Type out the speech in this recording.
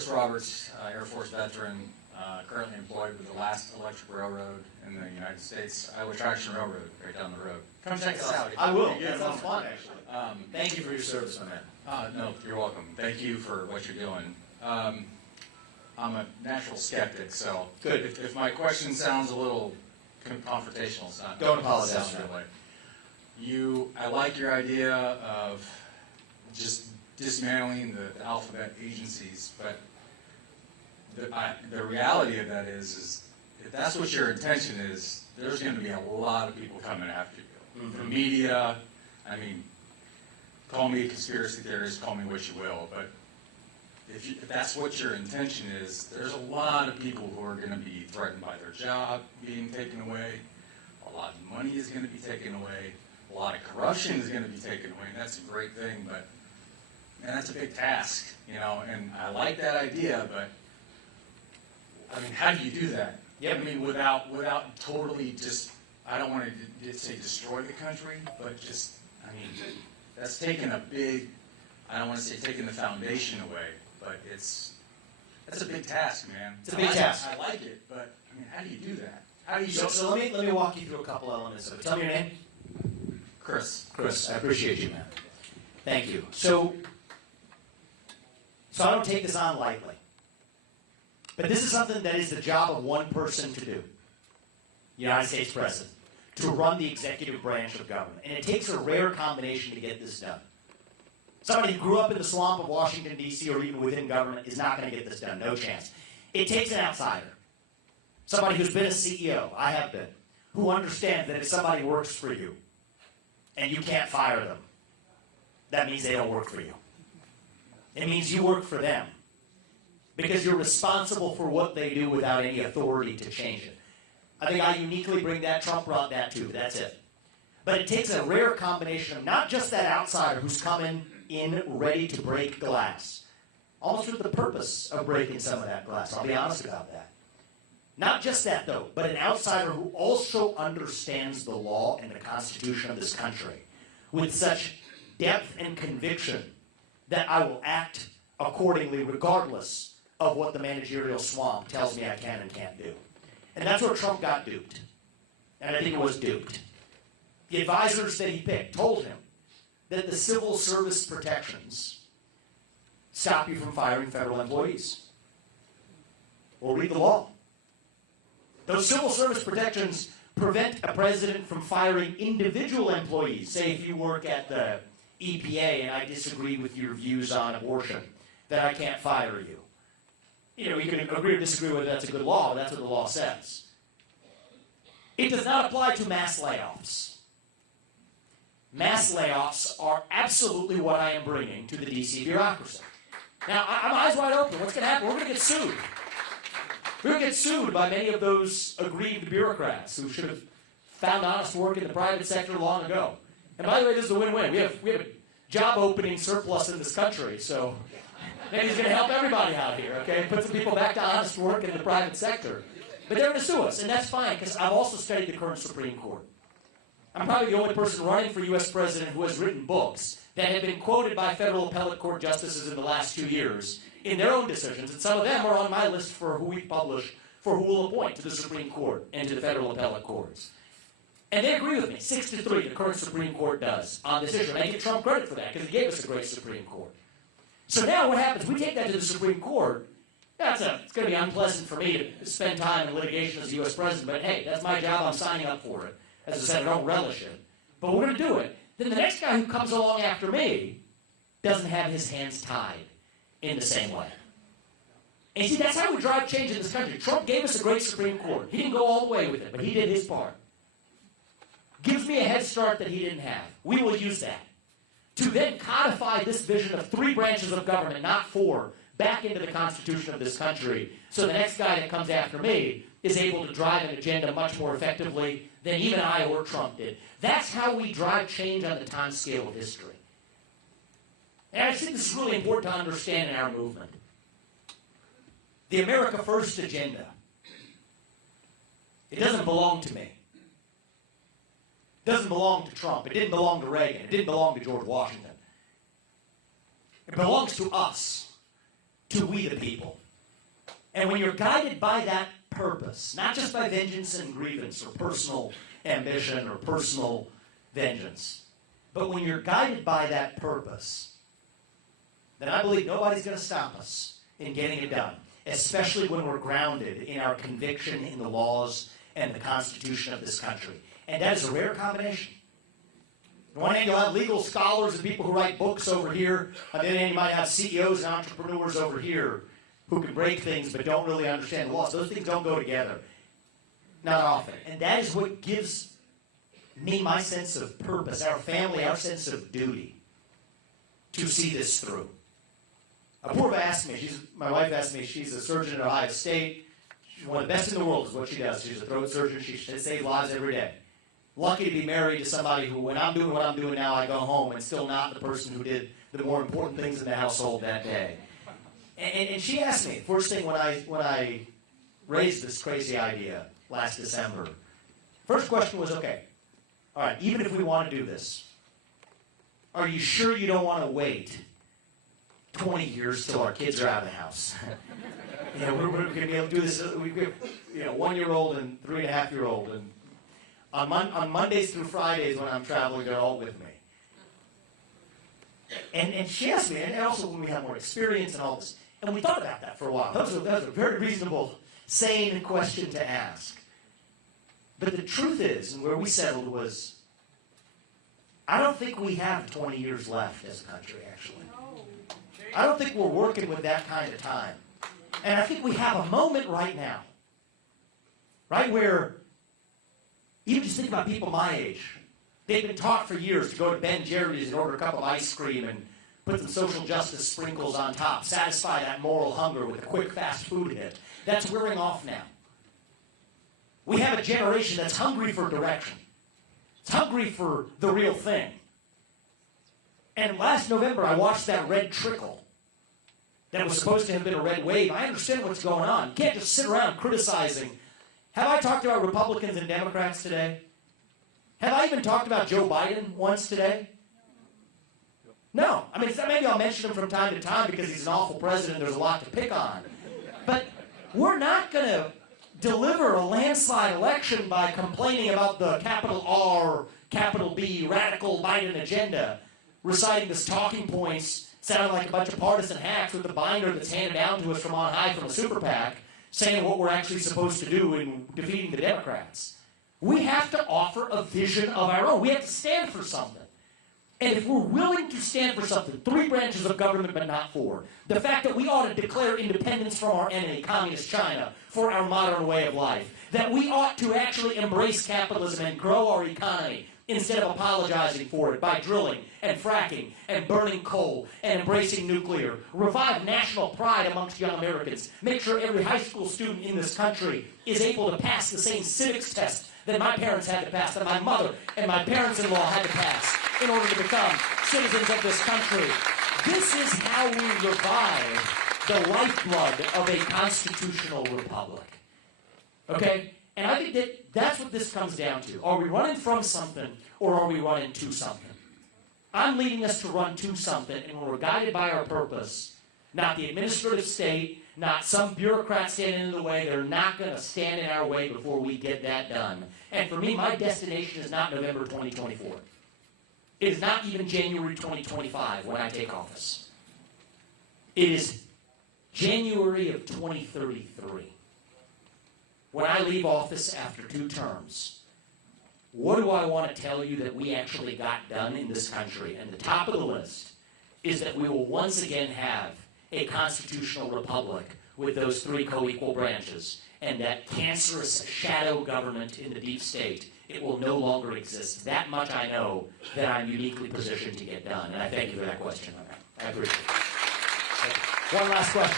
Chris Roberts, Air Force veteran, currently employed with the last electric railroad in the United States, Iowa Traction Railroad, right down the road. Come check us out. I will. Yeah, that sounds fun, actually. Thank you for your service, my man. No, you're welcome. Thank you for what you're doing. I'm a natural skeptic, so good. If my question sounds a little confrontational, it's not. Don't apologize. I like your idea of just dismantling the alphabet agencies, but the reality of that is if that's what your intention is, there's going to be a lot of people coming after you. Mm-hmm. The media, I mean, call me a conspiracy theorist, call me what you will, but if that's what your intention is, there's a lot of people who are going to be threatened by their job being taken away. A lot of money is going to be taken away. A lot of corruption is going to be taken away, and that's a great thing, but and that's a big task, you know, and I like that idea, but I mean, how do you do that? Yep. I mean, without totally just, I don't want to say destroy the country, but just, I mean, that's taking a big, I don't want to say taking the foundation away, but that's a big task, man. It's a big task. I like it, but I mean, how do you do that? How do you? So let me walk you through a couple elements of it. Tell me your name. Chris. Chris, I appreciate you, man. Thank you. So I don't take this on lightly. But this is something that is the job of one person to do. United States President. To run the executive branch of government. And it takes a rare combination to get this done. Somebody who grew up in the swamp of Washington, D.C., or even within government is not going to get this done. No chance. It takes an outsider. Somebody who's been a CEO, I have been, who understands that if somebody works for you and you can't fire them, that means they don't work for you. It means you work for them because you're responsible for what they do without any authority to change it. I think I uniquely bring that. Trump brought that too. That's it. But it takes a rare combination of not just that outsider who's coming in ready to break glass, almost with the purpose of breaking some of that glass. I'll be honest about that. Not just that, though, but an outsider who also understands the law and the Constitution of this country with such depth and conviction that I will act accordingly regardless of what the managerial swamp tells me I can and can't do. And that's where Trump got duped. And I think it was duped. The advisors that he picked told him that the civil service protections stop you from firing federal employees. Well, read the law. Those civil service protections prevent a president from firing individual employees. Say if you work at the EPA and I disagree with your views on abortion, that I can't fire you. You know, you can agree or disagree whether that's a good law, but that's what the law says. It does not apply to mass layoffs. Mass layoffs are absolutely what I am bringing to the D.C. bureaucracy. Now, I'm eyes wide open. What's going to happen? We're going to get sued. We're going to get sued by many of those aggrieved bureaucrats who should have found honest work in the private sector long ago. And by the way, this is a win-win. We have a job opening surplus in this country, so maybe he's going to help everybody out here, okay? Put some people back to honest work in the private sector. But they're going to sue us, and that's fine, because I've also studied the current Supreme Court. I'm probably the only person running for U.S. president who has written books that have been quoted by federal appellate court justices in the last 2 years in their own decisions, and some of them are on my list for who we publish, for who we'll appoint to the Supreme Court and to the federal appellate courts. And they agree with me, 6-3, the current Supreme Court does on this issue. And I give Trump credit for that, because he gave us a great Supreme Court. So now what happens? We take that to the Supreme Court. It's going to be unpleasant for me to spend time in litigation as a U.S. president, but hey, that's my job. I'm signing up for it. As I said, I don't relish it. But we're going to do it. Then the next guy who comes along after me doesn't have his hands tied in the same way. And see, that's how we drive change in this country. Trump gave us a great Supreme Court. He didn't go all the way with it, but he did his part. Gives me a head start that he didn't have. We will use that to then codify this vision of 3 branches of government, not 4, back into the Constitution of this country, so the next guy that comes after me is able to drive an agenda much more effectively than even I or Trump did. That's how we drive change on the time scale of history. And I think this is really important to understand in our movement. The America First agenda, it doesn't belong to me. It doesn't belong to Trump. It didn't belong to Reagan. It didn't belong to George Washington. It belongs to us. to we the people. And when you're guided by that purpose, not just by vengeance and grievance or personal ambition or personal vengeance, but when you're guided by that purpose, then I believe nobody's going to stop us in getting it done, especially when we're grounded in our conviction in the laws and the Constitution of this country. And that is a rare combination. On one hand, you'll have legal scholars and people who write books over here. On the other hand, you might have CEOs and entrepreneurs over here who can break things but don't really understand the laws. Those things don't go together. Not often. And that is what gives me my sense of purpose, our family, our sense of duty to see this through. Apoorva asked me, my wife asked me, she's a surgeon at Ohio State. She's one of the best in the world is what she does. She's a throat surgeon. She saves lives every day. Lucky to be married to somebody who, when I'm doing what I'm doing now, I go home and still not the person who did the more important things in the household that day. And she asked me, first thing when I raised this crazy idea last December, first question was, okay, all right, even if we want to do this, are you sure you don't want to wait 20 years till our kids are out of the house? We're going to be able to do this. We have 1-year-old and 3.5-year-old, and on Mondays through Fridays when I'm traveling, they're all with me. And she asked me, and also when we have more experience and all this, and we thought about that for a while. That was a very reasonable, sane question to ask. But the truth is, and where we settled was, I don't think we have 20 years left as a country, actually. I don't think we're working with that kind of time. And I think we have a moment right now, right, where even just think about people my age. They've been taught for years to go to Ben Jerry's and order a cup of ice cream and put some social justice sprinkles on top, satisfy that moral hunger with a quick fast food hit. That's wearing off now. We have a generation that's hungry for direction. It's hungry for the real thing. And last November, I watched that red trickle that was supposed to have been a red wave. I understand what's going on. You can't just sit around criticizing. Have I talked about Republicans and Democrats today? Have I even talked about Joe Biden once today? No. I mean, maybe I'll mention him from time to time because he's an awful president. There's a lot to pick on. But we're not going to deliver a landslide election by complaining about the capital R, capital B, radical Biden agenda, reciting this talking points, sounding like a bunch of partisan hacks with the binder that's handed down to us from on high from a super PAC, saying what we're actually supposed to do in defeating the Democrats. We have to offer a vision of our own. We have to stand for something. And if we're willing to stand for something, 3 branches of government but not 4, the fact that we ought to declare independence from our enemy, Communist China, for our modern way of life, that we ought to actually embrace capitalism and grow our economy instead of apologizing for it by drilling and fracking and burning coal and embracing nuclear, revive national pride amongst young Americans, make sure every high school student in this country is able to pass the same civics test that my parents had to pass, that my mother and my parents-in-law had to pass in order to become citizens of this country. This is how we revive the lifeblood of a constitutional republic. Okay? And I think that's what this comes down to. Are we running from something or are we running to something? I'm leading us to run to something, and when we're guided by our purpose, not the administrative state, not some bureaucrat standing in the way, they're not going to stand in our way before we get that done. And for me, my destination is not November 2024. It is not even January 2025 when I take office. It is January of 2033. When I leave office after 2 terms, what do I want to tell you that we actually got done in this country? And the top of the list is that we will once again have a constitutional republic with those 3 co-equal branches, and that cancerous shadow government in the deep state, it will no longer exist. That much I know that I'm uniquely positioned to get done, and I thank you for that question. I appreciate it. One last question.